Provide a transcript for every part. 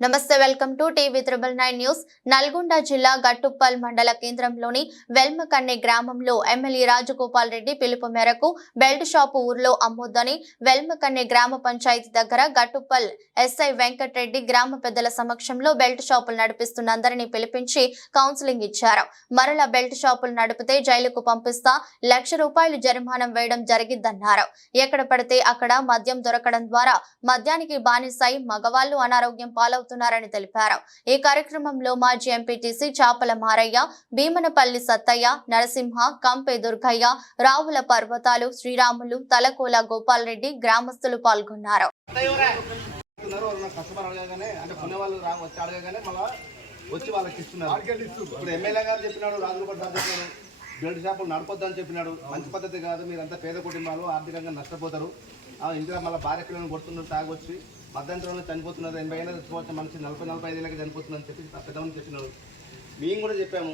నమస్తే welcome to TV triple nine news. Nalgonda జిల్లా గట్టుప్పల్ మండల కేంద్రంలోని వెల్మకన్నె గ్రామంలో ఎమ్మెల్యే రాజగోపాల్ రెడ్డి పిలుపు మేరకు బెల్ట్ షాపు ఊర్లో అమ్మొద్దని వెల్మకన్నె గ్రామ పంచాయతీ దగ్గర గట్టుప్పల్ ఎస్ఐ వెంకటరెడ్డి గ్రామ పెద్దల సమక్షంలో బెల్ట్ షాపులు నడిపిస్తున్న అందరినీ పిలిపించి కౌన్సిలింగ్ ఇచ్చారు. మరలా బెల్ట్ షాపులు నడిపితే జైలుకు పంపిస్తా లక్ష రూపాయలు జరిమానం వేయడం జరిగిద్దన్నారు. ఎక్కడ పడితే అక్కడ మద్యం దొరకడం ద్వారా మద్యానికి బానిసై మగవాళ్ళు అనారోగ్యం అవుతున్నారని తెలిపారు. ఈ కార్యక్రమంలో మాజీ ఎంపీటీసీ చాపల మారయ్య భీమనపల్లి సత్తయ్య నరసింహ కంపె దుర్గయ్య రావుల పర్వతాలు శ్రీరాములు తలకోల గోపాలరెడ్డి గ్రామస్తులు పాల్గొన్నారు. వచ్చి వాళ్ళకి ఇస్తున్నారు ఇప్పుడు ఎమ్మెల్యే గారు చెప్పినాడు రాజగోపాల్ సార్ చెప్పినాడు బెల్ట్ షాపులు నడపొద్దని చెప్పినాడు మంచి పద్ధతి కాదు మీరంతా పేద కుటుంబాలు ఆర్థికంగా నష్టపోతారు. ఇంకా మళ్ళీ భార్య పిల్లలను కొడుతున్నారు తాగొచ్చి మధ్యంతరంలో చనిపోతున్నారు. ఎనభై ఏళ్ళ చచ్చిపోవచ్చు మనిషి నలభై నలభై ఐదేళ్ళకి చనిపోతుందని చెప్పి పెద్దమని చెప్పినాడు మేము కూడా చెప్పాము.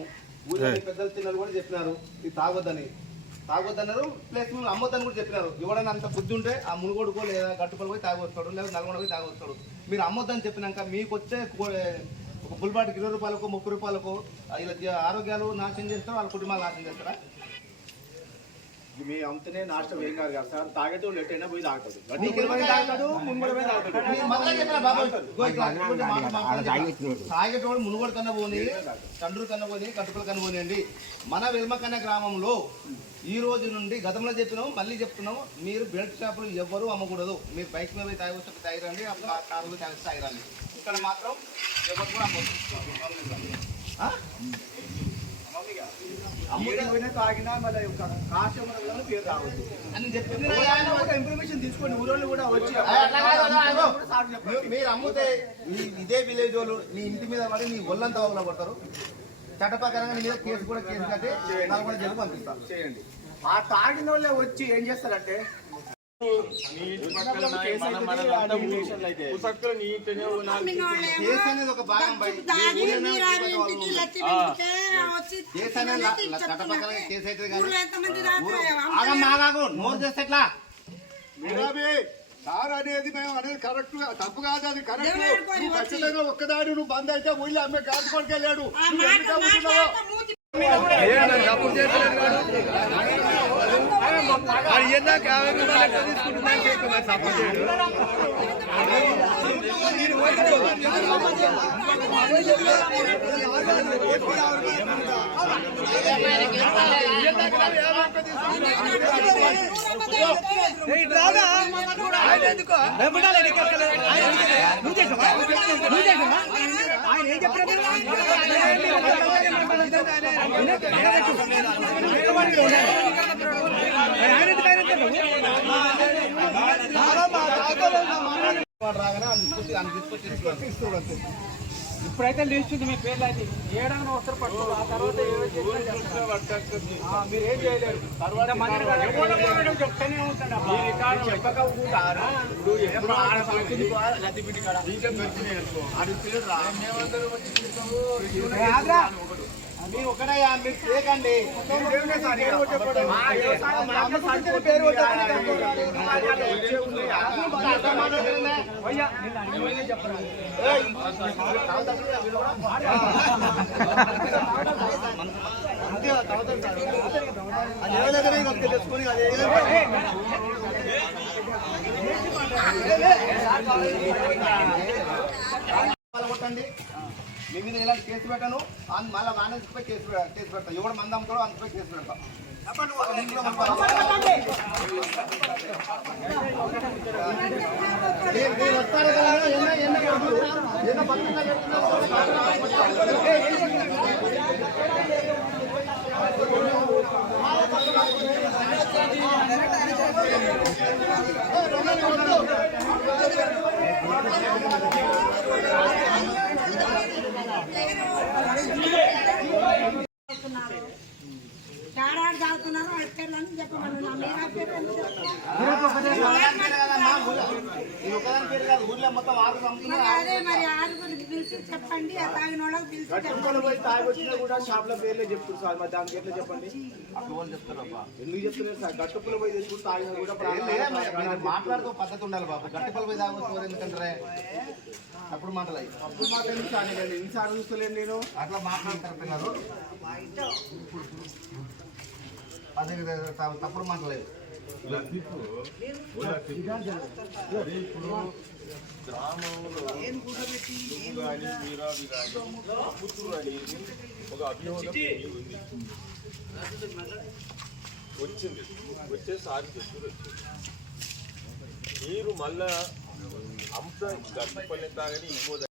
ఊళ్ళో పెద్దలు చిన్నలు కూడా చెప్పినారు. ఇది తాగొద్దని. తాగొద్దన్నారు. ప్లస్ మేము అమ్మొద్దని కూడా చెప్పినారు. ఎవడైనా అంత బుద్ధి ఉంటే ఆ మునుగోడుకో లేదా గట్టుపల్లి పోయి తాగొస్తాడు లేదా నల్గొండ పోయి తాగొస్తాడు. మీరు అమ్మొద్దని చెప్పినాక మీకు వచ్చే ఒక బుల్బాటికి ఇరవై రూపాయలకు ముప్పై రూపాయలకు ఇలా ఆరోగ్యాలు నాశనం చేస్తారా? వాళ్ళ కుటుంబాలు నాశనం చేస్తారా? మీ అమ్ముతనే నాశనం ఏం కాదు కదా సార్. తాగేటోళ్ళు ఎట్టయినా పోయి ఇరవై తాగుతాడు ముంగడ పోయి తాగుతాడు. తాగేటోడు మునుగోడు కన్నా పోని తండ్రులు కన్నా పోని కట్టుకుల కన్నా పోనీయండి మన వెల్మకన్న గ్రామంలో ఈ రోజు నుండి గతంలో చెప్పినాం మళ్ళీ చెప్తున్నాం. మీరు బెల్ట్ షాపులు ఎవ్వరూ అమ్మకూడదు. మీరు బైక్ మీద పోయి తాగి వస్తే తాగిరండి ఆ కారులో తాగి తాగిరండి. ఇక్కడ మాత్రం ఎవరు కూడా అమ్మకూడదు. ఆ? అమ్ముడు పోయినా తాగినా మళ్ళీ కాశం పేరు రావద్దు. అని చెప్పింది ఆయన ఒక ఇన్ఫర్మేషన్ తీసుకోండి. ఊరోళ్ళు కూడా వచ్చి అట్లా కాదు, అట్లా కాదు. సార్ చెప్పండి. మీరు- మీరు అమ్ముతే ఇదే విలేజ్ వాళ్ళు నీ ఇంటి మీద పడి నీ ఒళ్ళంతా ఒకలా కొడతారు. చట్టప్రకారంగా నీ మీద కేసు కూడా కేసు కట్టి నాకు కూడా జైలు పంపిస్తారు. చేయండి. ఆ తాగిన వాళ్ళే వచ్చి ఏం చేస్తారంటే సార్ అనేది మేము అనేది కరెక్ట్ తప్పు కాదు అది కరెక్ట్. ఖచ్చితంగా ఒక్కదాడి నువ్వు బంద్ అయితే ఊళ్ళో అమ్మే గాడి కొడుకెళ్ళాడు ఆ మాట మాట్లాడతా మూతి వాడు రాగానే అని తీసుకొచ్చి అని తీసుకొచ్చి ఇస్తున్నాడు. ఇప్పుడైతే లిస్ట్ ఉంది మీ పేర్లు అది ఏడాది వస్తారు పట్టు ఆ తర్వాత మీరు ఏం చేయలేరు తర్వాత చెప్తానే. చెప్పక? ఇప్పుడు మీరు ఒకటయ్యా మీరు చేయకండి పేరు అది ఎవరి దగ్గర అది కొట్టండి మీ మీద ఇలాంటి కేసు పెట్టాను మళ్ళీ మళ్ళా మేనేజ్పై కేసు కేసు పెడతాను ఎవడు మంది అమ్ముతాడో అందుపై కేసు పెడతా. నీకు కూడా పంపాలి. మీరు- మీరు వస్తారు కదా, ఎన్న ఎన్న కొడుకు, ఎన్న పక్కన పెట్టుకున్నారు. చాడాడు తాగుతున్నారు వాళ్ళ పేర్లు అని చెప్పమను నా మీరా పేర్లు ఎందుకు చెప్తావు? ఈ ఒక్కదాని పేరు కాదు, ఆరుగురు అమ్ముతున్నారు. మరి అదే మరి ఆరుగురికి పిలిచి చెప్పండి ఆ తాగిన వాళ్ళకి పిలిచి చెప్పండి కూడా పేర్లే చెప్తారు సార్ మరి దానికి ఎట్లా చెప్పండి ఎందుకు చెప్తున్నారు సార్ పోయి తెచ్చుకుని తాగినా కూడా మాట్లాడుతూ పద్ధతి ఉండాలి బాబు గట్టి పోయి తాగొచ్చు ఎందుకంటే అప్పుడు మాటలు అయ్యి అప్పుడు మాట ఎందుకు సార్ నేను ఎన్నిసార్లు చూస్తలేను నేను అట్లా మాట్లాడతారు కరెక్ట్ కాదు అదే విధంగా తప్పుడు మాట్లాడలేదు. ఒక అభియోగం ఉంది వచ్చింది వచ్చేసారి చెప్తురు వచ్చింది మీరు మళ్ళా అంశ గర్భపల్లి తాగని ఇంకో